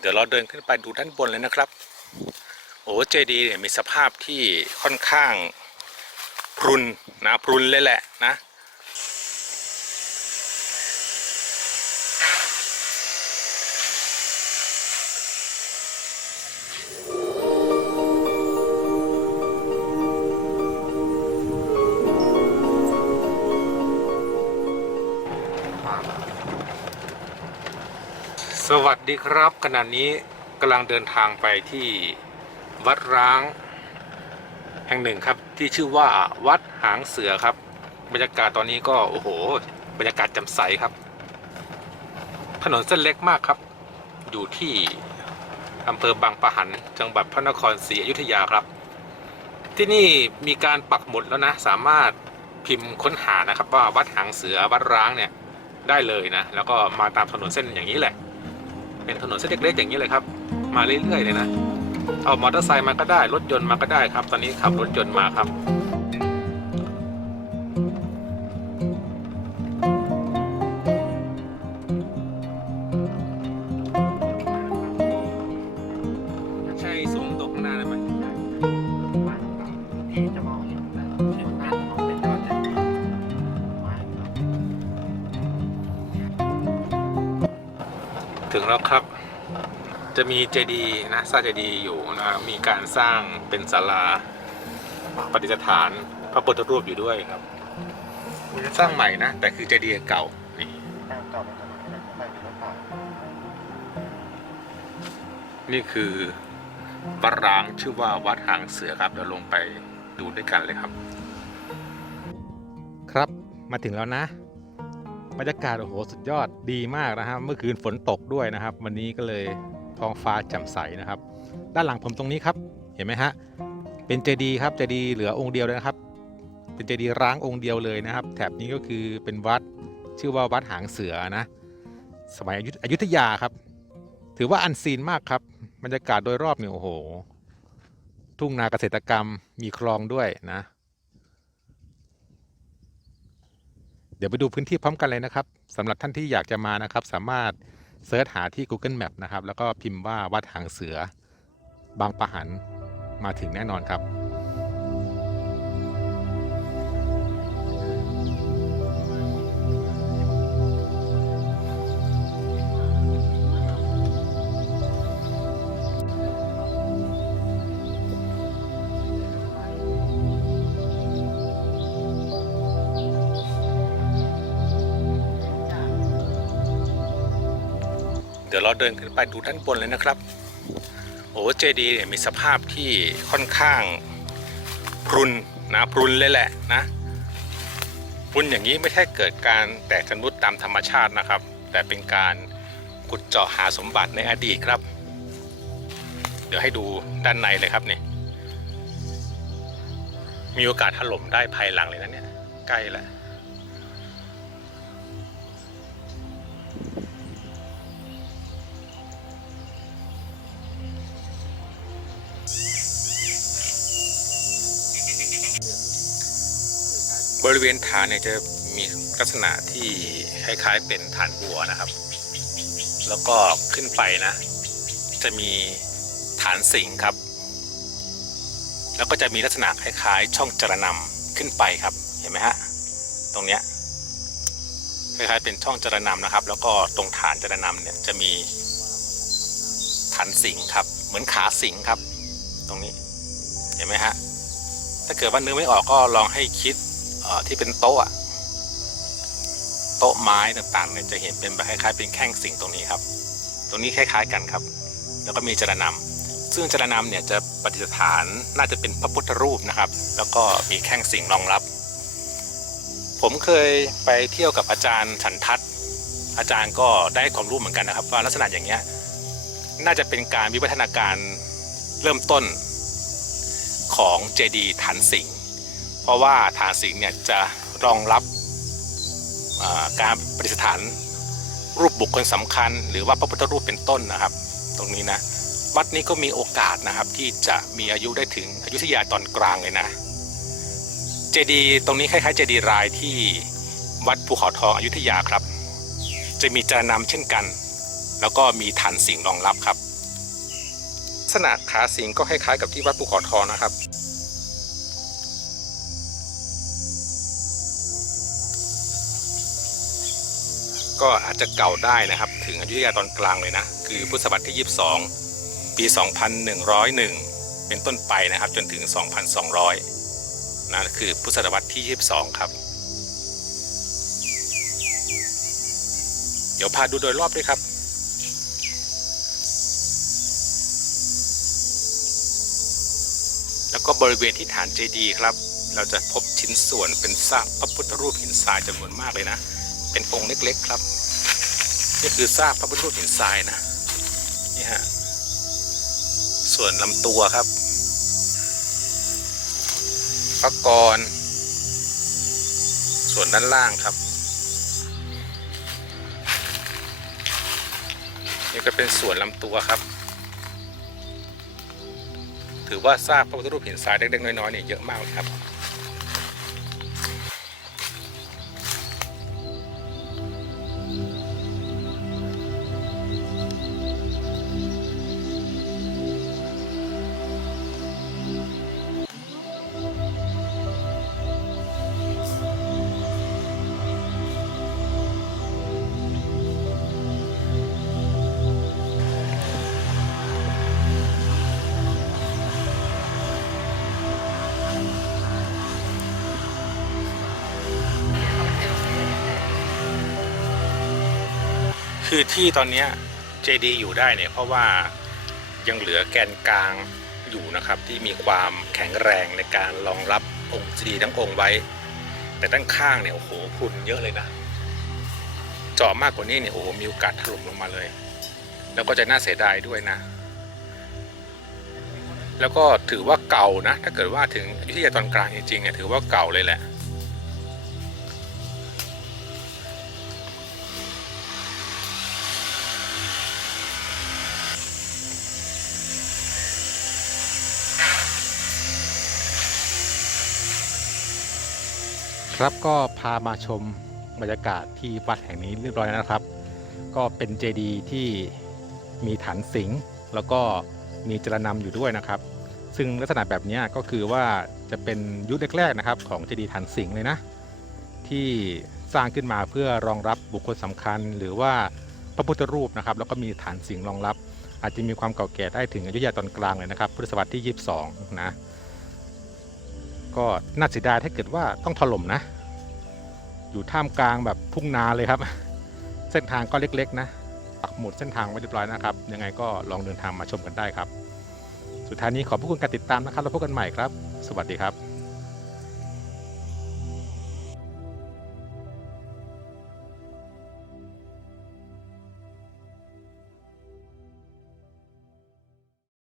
เดี๋ยวเราเดินขึ้นไปดูด้านบนเลยนะครับ โอ้เจดีเนี่ยมีสภาพที่ค่อนข้างพรุนนะพรุนเลยแหละนะ วัสดีครับขณะนี้กำลังเดินทางไปที่วัดร้าง แห่งหนึ่งครับที่ชื่อว่าวัดหางเสือครับ บรรยากาศตอนนี้ก็โอ้โห บรรยากาศจ่มใสครับ ถนนเส้นเล็กมากครับ อยู่ที่อำเภอบางปะหัน จังหวัดพระนครศรีอยุธยาครับ ที่นี่มีการปักหมุดแล้วนะ สามารถพิมพ์ค้นหานะครับว่าวัดหางเสือวัดร้างเนี่ยได้เลยนะ แล้วก็มาตามถนนเส้นอย่างนี้แหละ เป็นถนนเส้นเล็กๆอย่างนี้เลยครับ มาเรื่อยๆเลยนะ เอามอเตอร์ไซค์มาก็ได้ รถยนต์มาก็ได้ครับ ตอนนี้ขับรถยนต์มาครับ แล้วครับ จะมีเจดีย์นะสร้างเจดีย์อยู่นะมีการสร้างเป็นศาลาปฏิสถานพระพุทธรูปอยู่ด้วยครับสร้างใหม่นะ แต่คือเจดีย์เก่านี่แต้มเก่ามันจะมาไม่มีรถผ่านนี่คือวัดร้างชื่อว่าวัดหางเสือครับเดี๋ยวลงไปดูด้วยกันเลยครับ ครับมาถึงแล้วนะ บรรยากาศโอ้โหสุดยอดดีมากนะครับเมื่อคืนฝนตกด้วยนะครับ วันนี้ก็เลยท้องฟ้าแจ่มใสนะครับ ด้านหลังผมตรงนี้ครับ เห็นไหมฮะเป็นเจดีย์ครับเจดีย์เหลือองค์เดียวเลยนะครับ เป็นเจดีย์ร้างองค์เดียวเลยนะครับ แถบนี้ก็คือเป็นวัดชื่อว่าวัดหางเสือนะ สมัยอยุธอยุธยาครับ ถือว่าอันซีนมากครับบรรยากาศโดยรอบเนี่ยโอ้โห ทุ่งนาเกษตรกรรมมีคลองด้วยนะ เดี๋ยวไปดูพื้นที่พร้อมกันเลยนะครับสำหรับท่านที่อยากจะมานะครับ สามารถเซิร์ชหาที่ Google Map นะครับ แล้วก็พิมพ์ว่าวัดหางเสือบางปะหันมาถึงแน่นอนครับ ดี๋ยวเราเดินขึ้นไปดูด้านบนเลยนะครับ โอ้เจดีเนี่ยมีสภาพที่ค่อนข้างพรุนนะพรุนเลยแหละนะพรุนอย่างนี้ไม่ใช่เกิดการแตกชำรุดตามธรรมชาตินะครับ แต่เป็นการขุดเจาะหาสมบัติในอดีตครับ เดี๋ยวให้ดูด้านในเลยครับเนี่ยมีโอกาสถล่มได้ภายหลังเลยนะเนี่ยใกล้แล้ว บริเวณฐานเนี่ยจะมีลักษณะที่คล้ายๆเป็นฐานบัวนะครับ แล้วก็ขึ้นไปนะ จะมีฐานสิงห์ครับ แล้วก็จะมีลักษณะคล้ายๆ ช่องจรนำขึ้นไปครับ เห็นไหมฮะ ตรงเนี้ยคล้ายๆเป็นช่องจรนำนะครับ แล้วก็ตรงฐานจรนำเนี่ยจะมีฐานสิงห์ครับ เหมือนขาสิงห์ครับ ตรงนี้ เห็นไหมฮะ ถ้าเกิดว่านึกไม่ออกก็ลองให้คิด ที่เป็นโต๊ะโต๊ะไม้ต่างๆเนี่ยจะเห็นเป็นแบบคล้ายๆเป็นแข้งสิงตรงนี้ครับ ตรงนี้คล้ายๆกันครับ แล้วก็มีจรนำซึ่งจรนำเนี่ยจะปฏิสถานน่าจะเป็นพระพุทธรูปนะครับ แล้วก็มีแข้งสิงรองรับ ผมเคยไปเที่ยวกับอาจารย์ฉันทัศน์อาจารย์ก็ได้ความรู้เหมือนกันนะครับ ว่าลักษณะอย่างเงี้ยน่าจะเป็นการวิวัฒนาการเริ่มต้นของเจดีย์ฐานสิง เพราะว่าฐานสิงห์เนี่ยจะรองรับการประดิษฐานรูปบุคคลสำคัญ หรือว่าพระพุทธรูปเป็นต้นนะครับ ตรงนี้นะวัดนี้ก็มีโอกาสนะครับที่จะมีอายุได้ถึงอยุธยาตอนกลางเลยนะเจดีย์ตรงนี้คล้ายๆเจดีย์รายที่วัดภูเขาทองอยุธยาครับ จะมีจารนำเช่นกัน แล้วก็มีฐานสิงห์รองรับครับลักษณะขาสิงห์ก็คล้ายๆกับที่วัดภูเขาทองนะครับ ก็อาจจะเก่าได้นะครับ ถึงอยุธยาตอนกลางเลยนะ คือพุทธศตวรรษที่ 22 ปี 2101 เป็นต้นไปนะครับ จนถึง 2,200นะคือพุทธศตวรรษที่ 22 ครับ เดี๋ยวพาดูโดยรอบด้วยครับแล้วก็บริเวณที่ฐานเจดีย์ครับ เราจะพบชิ้นส่วนเป็นซากพระพุทธรูปหินทรายจำนวนมากเลยนะ เป็นองค์เล็กๆครับ นี่คือซากพระพุทธรูปหินทรายนะนี่ฮะส่วนลำตัวครับพระกร ส่วนด้านล่างครับ นี่ก็เป็นส่วนลำตัวครับ ถือว่าซากพระพุทธรูปหินทรายเล็กๆน้อยๆเนี่ยเยอะมากครับ คือที่ตอนนี้เจดีอยู่ได้เนี่ยเพราะว่ายังเหลือแกนกลางอยู่นะครับที่มีความแข็งแรงในการรองรับองค์เจดีย์ทั้งองค์ไว้ แต่ด้านข้างเนี่ยโอ้โหคุณเยอะเลยนะเจาะมากกว่านี้เนี่ยโอ้โหมีโอกาสถล่มลงมาเลย แล้วก็จะน่าเสียดายด้วยนะ แล้วก็ถือว่าเก่านะ ถ้าเกิดว่าถึงอยุธยาตอนกลางจริงๆเนี่ยถือว่าเก่าเลยแหละ ครับก็พามาชมบรรยากาศที่วัดแห่งนี้เรียบร้อยแล้วนะครับ ก็เป็นเจดีย์ที่มีฐานสิงห์แล้วก็มีจรนำอยู่ด้วยนะครับ ซึ่งลักษณะแบบนี้ก็คือว่าจะเป็นยุคแรกๆนะครับของเจดีย์ฐานสิงห์เลยนะ ที่สร้างขึ้นมาเพื่อรองรับบุคคลสำคัญ หรือว่าพระพุทธรูปนะครับ แล้วก็มีฐานสิงห์รองรับ อาจจะมีความเก่าแก่ได้ถึงอยุธยาตอนกลางเลยนะครับ พุทธศตวรรษที่ 22 นะ ก็น่าเสียดายถ้าเกิดว่าต้องถล่มนะ อยู่ท่ามกลางแบบทุ่งนาเลยครับ เส้นทางก็เล็กๆ นะปักหมุดเส้นทางไว้เรียบร้อยนะครับ ยังไงก็ลองเดินทางมาชมกันได้ครับ สุดท้ายนี้ขอบพระคุณการติดตามนะครับแล้วพบกันใหม่ครับ สวัสดีครับ